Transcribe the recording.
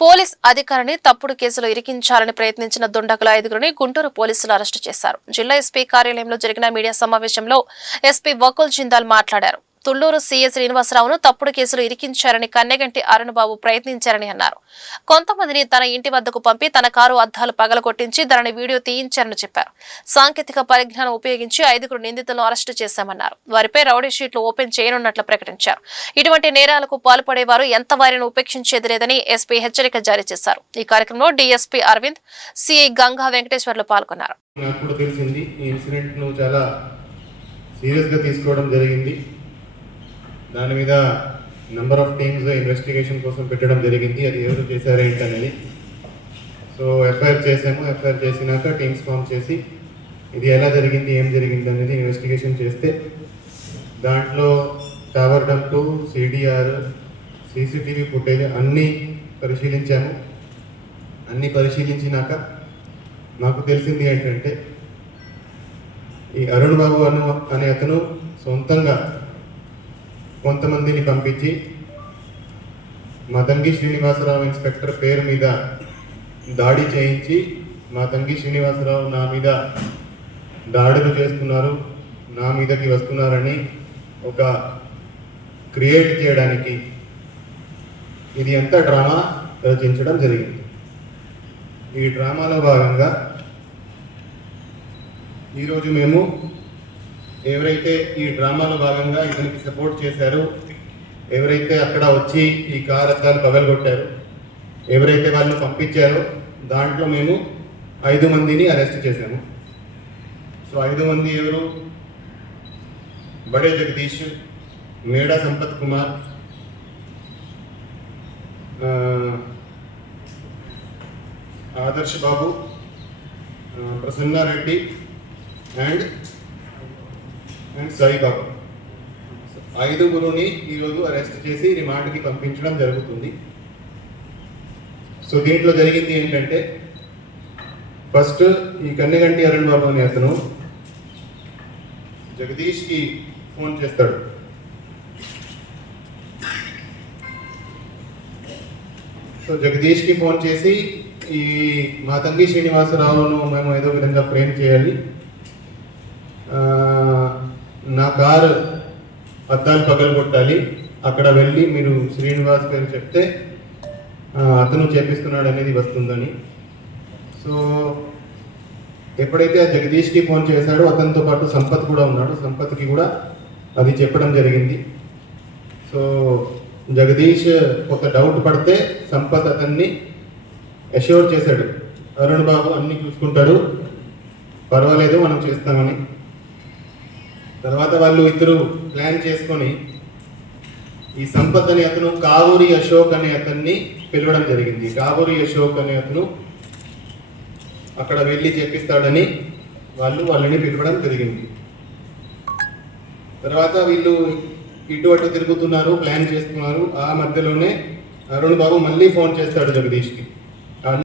Police అధికారిని తప్పుడు కేసులో ఇరికించాలని ప్రయత్నించిన దుండగుల 5గురిని గుంటూరు పోలీసులు అరెస్టు చేశారు. జిల్లా ఎస్పీ కార్యాలయంలో జరిగిన మీడియా సమావేశంలో ఎస్పీ వకుల్ జిందాల్ మాట్లాడారు. తుళ్లూరు సీఎస్ శ్రీనివాసరావును తప్పుడు కేసులు ఇరికించారని కన్నెగంటి అరుణబాబు ప్రయత్నించారని అన్నారు. కొంతమందిని తన ఇంటి వద్దకు పంపి తన కారు అద్దాలు పగలగొట్టించి దానిని వీడియో తీయించారని చెప్పారు. సాంకేతిక పరిజ్ఞానం ఉపయోగించి 5గురు నిందితులను అరెస్టు చేశామన్నారు. వారిపై రౌడీ షీట్లు ఓపెన్ చేయనున్నట్లు ప్రకటించారు. ఇటువంటి నేరాలకు పాల్పడేవారు ఎంత వారిని ఉపేక్షించేది లేదని ఎస్పీ హెచ్చరిక జారీ చేశారు. ఈ కార్యక్రమంలో డీఎస్పీ అరవింద్, సిఐ గంగా వెంకటేశ్వర్లు పాల్గొన్నారు. దాని మీద నెంబర్ ఆఫ్ టీమ్స్ ఇన్వెస్టిగేషన్ కోసం పెట్టడం జరిగింది. అది ఎవరు చేశారు ఏంటనేది. సో ఎఫ్ఐఆర్ చేసాము. ఎఫ్ఐఆర్ చేసినాక టీమ్స్ ఫామ్ చేసి ఇది ఎలా జరిగింది, ఏం జరిగింది అనేది ఇన్వెస్టిగేషన్ చేస్తే దాంట్లో tower dump, CDR, CCTV footage అన్నీ పరిశీలించాము. అన్నీ పరిశీలించినాక నాకు తెలిసింది ఏంటంటే ఈ అరుణ్ బాబు అనే అతను సొంతంగా కొంతమందిని పంపించి మా తంగి శ్రీనివాసరావు ఇన్స్పెక్టర్ పేరు మీద దాడి చేయించి మా తంగి శ్రీనివాసరావు నా మీద దాడులు చేస్తున్నారు, నా మీదకి వస్తున్నారని ఒక క్రియేట్ చేయడానికి ఇది అంతా డ్రామా రచించడం జరిగింది. ఈ డ్రామాలో భాగంగా ఈరోజు మేము ఎవరైతే ఈ డ్రామాలో భాగంగా ఇతనికి సపోర్ట్ చేశారో, ఎవరైతే అక్కడ వచ్చి ఈ కార్ అద్దాలు పగలగొట్టారో, ఎవరైతే వాళ్ళని పంపించారో దాంట్లో మేము 5 మందిని అరెస్ట్ చేశాము. సో 5 మంది ఎవరు? బడే జగదీష్, మేడా సంపత్ కుమార్, ఆదర్శ్ బాబు, ప్రసన్నారెడ్డి అండ్ సాయిబాబు. 5గురుని ఈరోజు అరెస్ట్ చేసి రిమాండ్కి పంపించడం జరుగుతుంది. సో దీంట్లో జరిగింది ఏంటంటే ఫస్ట్ ఈ కన్నెగంటి అరుణ్ బాబు అనే అతను జగదీష్కి ఫోన్ చేస్తాడు. సో జగదీష్కి ఫోన్ చేసి ఈ మా తంగి శ్రీనివాసరావును మేము ఏదో విధంగా ఫ్రేమ్ చేయాలి, నా కారు అద్దాలు పగలగొట్టాలి, అక్కడ వెళ్ళి మీరు శ్రీనివాస్ గారు చెప్తే అతను చేపిస్తున్నాడు అనేది వస్తుందని. సో ఎప్పుడైతే ఆ జగదీష్కి ఫోన్ చేశాడో అతనితో పాటు సంపత్ కూడా ఉన్నాడు. సంపత్కి కూడా అది చెప్పడం జరిగింది. సో జగదీష్ ఒక డౌట్ పడితే సంపత్ అతన్ని అష్యూర్ చేశాడు, అరుణ్ బాబు అన్ని చూసుకుంటాడు, పర్వాలేదు మనం చేస్తామని. తర్వాత వాళ్ళు ఇద్దరు ప్లాన్ చేసుకొని ఈ సంపత్ అనే అతను కావూరి అశోక్ అనే అతన్ని పిలవడం జరిగింది. కావూరి అశోక్ అనే అతను అక్కడ వెళ్ళి చేపిస్తాడని వాళ్ళని పిలవడం జరిగింది. తర్వాత వీళ్ళు ఇటు తిరుగుతున్నారు, ప్లాన్ చేస్తున్నారు. ఆ మధ్యలోనే అరుణ్ బాబు మళ్ళీ ఫోన్ చేస్తాడు జగదీష్కి.